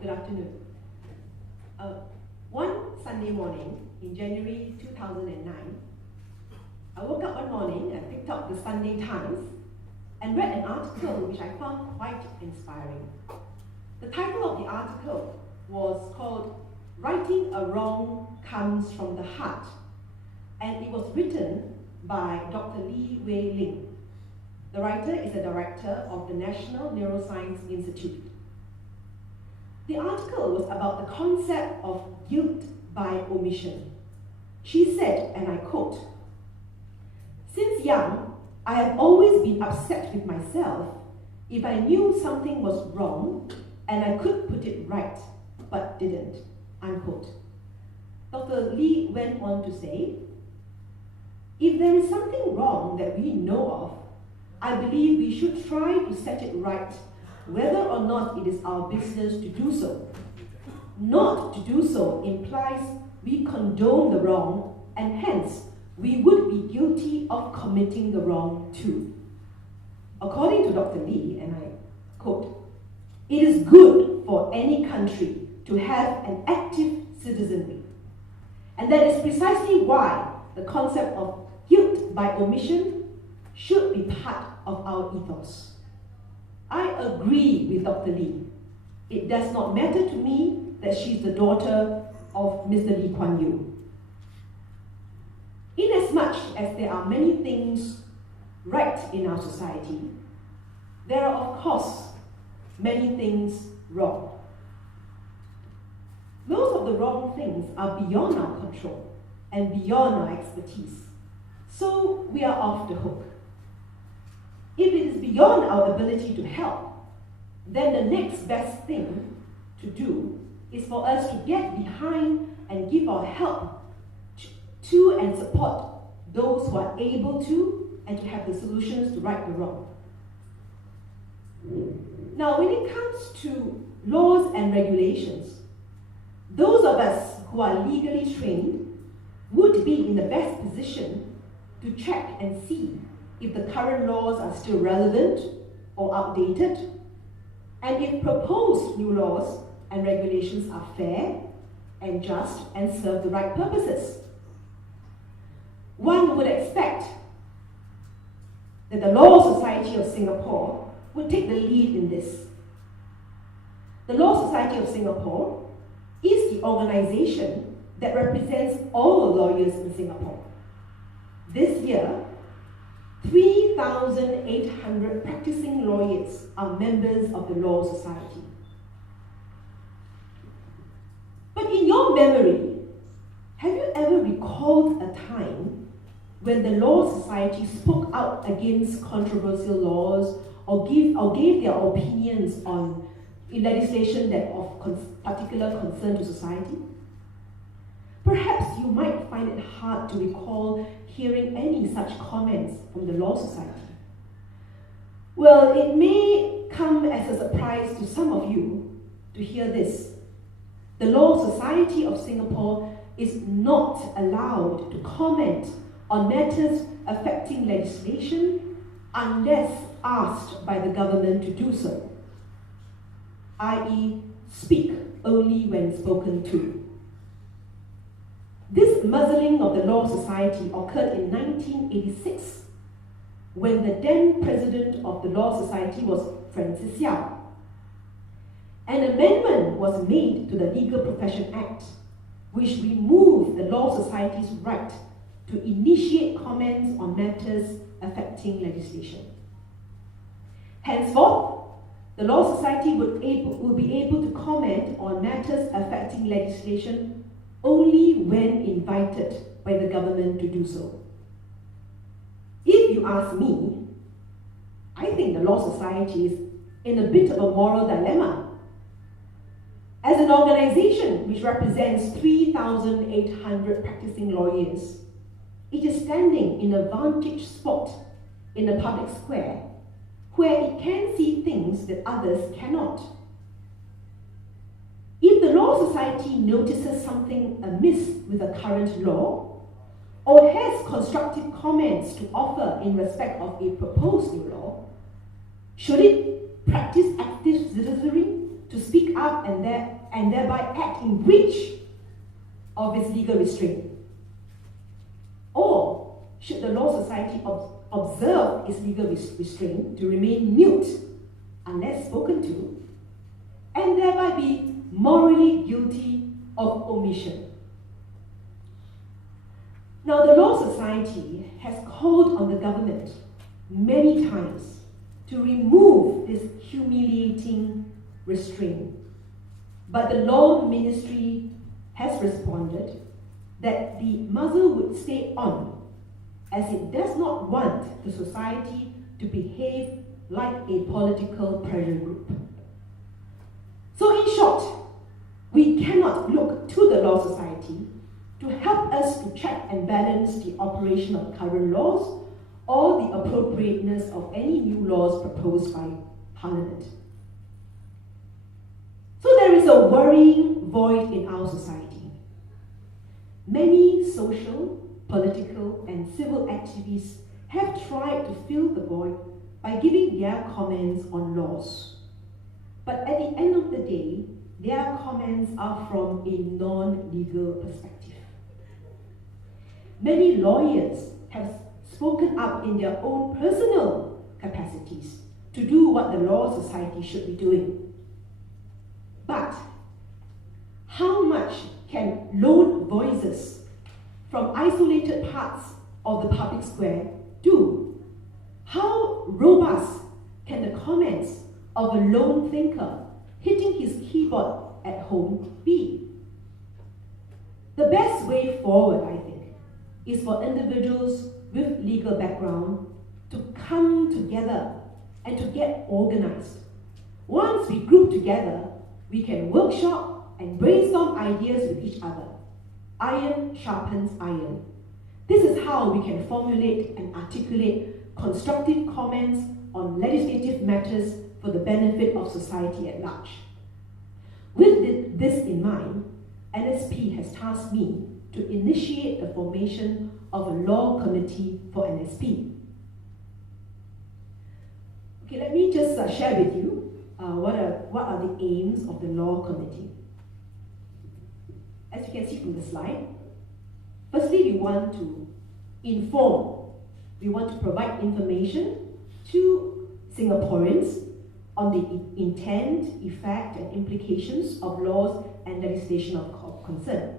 good afternoon. One Sunday morning in January 2009, I woke up one morning and picked up the Sunday Times and read an article which I found quite inspiring. The title of the article was called "Righting a Wrong Comes from the Heart," and it was written by Dr. Lee Wei Ling. The writer is the director of the National Neuroscience Institute. The article was about the concept of guilt by omission. She said, and I quote, "Since young, I have always been upset with myself if I knew something was wrong and I could put it right, but didn't," unquote. Dr. Lee went on to say, "If there is something wrong that we know of, I believe we should try to set it right, whether or not it is our business to do so. Not to do so implies we condone the wrong, and hence we would be guilty of committing the wrong too." According to Dr. Lee, and I quote, "It is good for any country to have an active citizenry. And that is precisely why the concept of guilt by omission should be part of our ethos." I agree with Dr. Lee. It does not matter to me that she's the daughter of Mr. Lee Kuan Yew. Inasmuch as there are many things right in our society, there are of course many things wrong. Most of the wrong things are beyond our control and beyond our expertise, so we are off the hook. If it is beyond our ability to help, then the next best thing to do is for us to get behind and give our help to and support those who are able to and to have the solutions to right the wrong. Now, when it comes to laws and regulations, those of us who are legally trained would be in the best position to check and see if the current laws are still relevant or outdated, and if proposed new laws and regulations are fair and just and serve the right purposes. One would expect that the Law Society of Singapore would take the lead in this. The Law Society of Singapore is the organization that represents all lawyers in Singapore. This year, 3,800 practicing lawyers are members of the Law Society. But in your memory, have you ever recalled a time when the Law Society spoke out against controversial laws or gave their opinions on legislation that of particular concern to society? Perhaps you might find it hard to recall hearing any such comments from the Law Society. Well, it may come as a surprise to some of you to hear this. The Law Society of Singapore is not allowed to comment on matters affecting legislation unless asked by the government to do so, i.e., speak only when spoken to. This muzzling of the Law Society occurred in 1986, when the then president of the Law Society was Francis Yao. An amendment was made to the Legal Profession Act, which removed the Law Society's right to initiate comments on matters affecting legislation. Henceforth, the Law Society will be able to comment on matters affecting legislation only when invited by the government to do so. If you ask me, I think the Law Society is in a bit of a moral dilemma. As an organization which represents 3,800 practicing lawyers, it is standing in a vantage spot in the public square where it can see things that others cannot. If the Law Society notices something amiss with a current law, or has constructive comments to offer in respect of a proposed new law, should it practice active citizenry to speak up and thereby act in breach of its legal restraint? Or should the Law Society observe its legal restraint to remain mute unless spoken to, and thereby be morally guilty of omission? Now, the Law Society has called on the government many times to remove this humiliating restraint, but the Law Ministry has responded that the muzzle would stay on, as it does not want the society to behave like a political pressure group. So in short, we cannot look to the Law Society to help us to check and balance the operation of current laws or the appropriateness of any new laws proposed by Parliament. So there is a worrying void in our society. Many social, political, and civil activists have tried to fill the void by giving their comments on laws. But at the end of the day, their comments are from a non-legal perspective. Many lawyers have spoken up in their own personal capacities to do what the Law Society should be doing. But how much can lone voices from isolated parts of the public square do? How robust can the comments of a lone thinker hitting his keyboard at home be? The best way forward, I think, is for individuals with legal background to come together and to get organized. Once we group together, we can workshop and brainstorm ideas with each other. Iron sharpens iron. This is how we can formulate and articulate constructive comments on legislative matters for the benefit of society at large. With this in mind, NSP has tasked me to initiate the formation of a law committee for NSP. Okay, let me just share with you what are the aims of the law committee. As you can see from the slide, firstly, we want to inform. We want to provide information to Singaporeans on the intent, effect, and implications of laws and legislation of concern.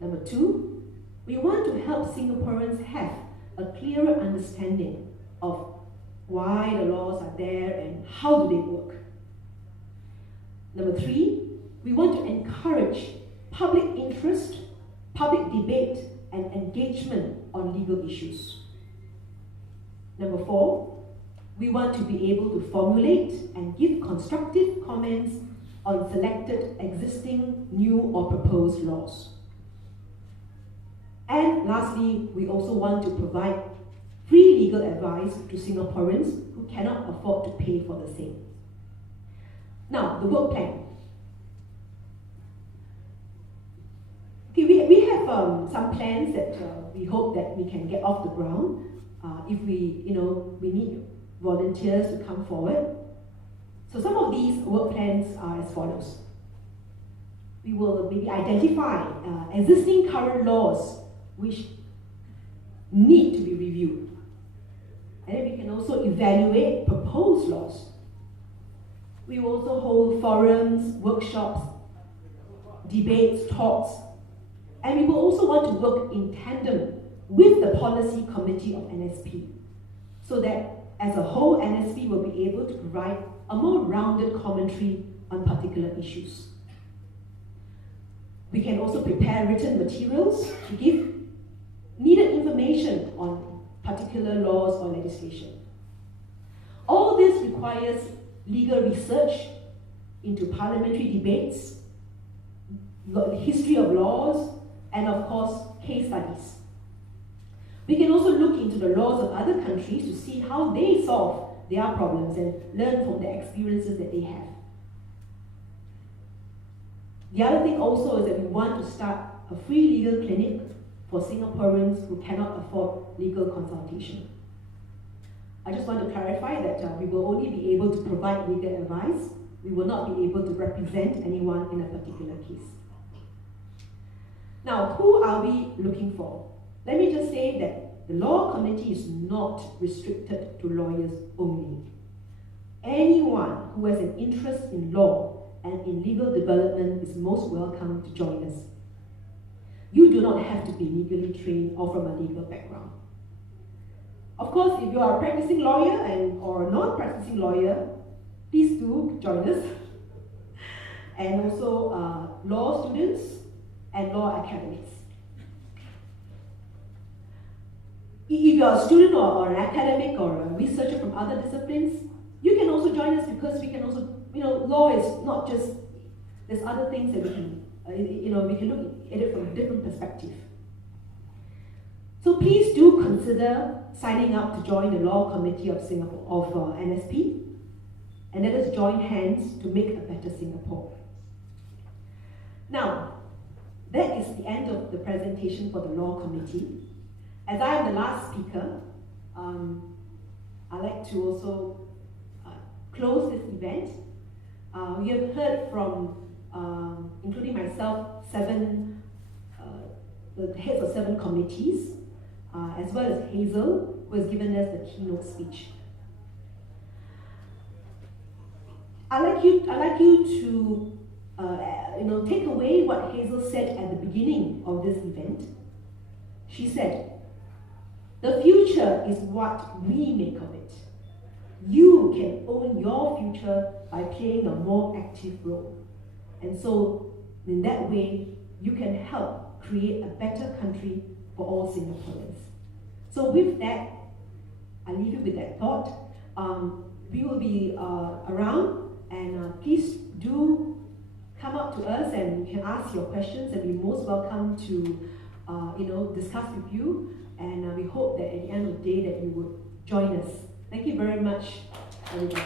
Number two, we want to help Singaporeans have a clearer understanding of why the laws are there and how do they work. Number three, we want to encourage public interest, public debate, and engagement on legal issues. Number four, we want to be able to formulate and give constructive comments on selected existing, new, or proposed laws. And lastly, we also want to provide free legal advice to Singaporeans who cannot afford to pay for the same. Now, the work plan. Okay, we have some plans that we hope that we can get off the ground. If we need volunteers to come forward. So some of these work plans are as follows. We will maybe identify existing current laws which need to be reviewed. And then we can also evaluate proposed laws. We will also hold forums, workshops, debates, talks, and we will also want to work in tandem with the policy committee of NSP, so that as a whole, NSP will be able to provide a more rounded commentary on particular issues. We can also prepare written materials to give needed information on particular laws or legislation. All this requires legal research into parliamentary debates, the history of laws, and of course, case studies. We can also look into the laws of other countries to see how they solve their problems and learn from the experiences that they have. The other thing also is that we want to start a free legal clinic for Singaporeans who cannot afford legal consultation. I just want to clarify that we will only be able to provide legal advice we will not be able to represent anyone in a particular case. Now, who are we looking for? Let me just say that the Law Committee is not restricted to lawyers only. Anyone who has an interest in law and in legal development is most welcome to join us. You do not have to be legally trained or from a legal background. Of course, if you are a practicing lawyer or a non-practicing lawyer, please do join us. And also law students and law academics. If you're a student or an academic or a researcher from other disciplines, you can also join us, because we can also, law is not just, there's other things that we can, we can look at it from a different perspective. So please do consider signing up to join the Law Committee of Singapore, of NSP, and let us join hands to make a better Singapore. Now, that is the end of the presentation for the Law Committee. As I am the last speaker, I'd like to also close this event. We have heard from, including myself, the heads of 7 committees, as well as Hazel, who has given us the keynote speech. I'd like you to take away what Hazel said at the beginning of this event. She said, "The future is what we make of it. You can own your future by playing a more active role. And so, in that way, you can help create a better country for all Singaporeans." So with that, I leave you with that thought. We will be around, and please do come up to us and you can ask your questions, and we're most welcome to discuss with you. And we hope that at the end of the day that you would join us. Thank you very much, everybody.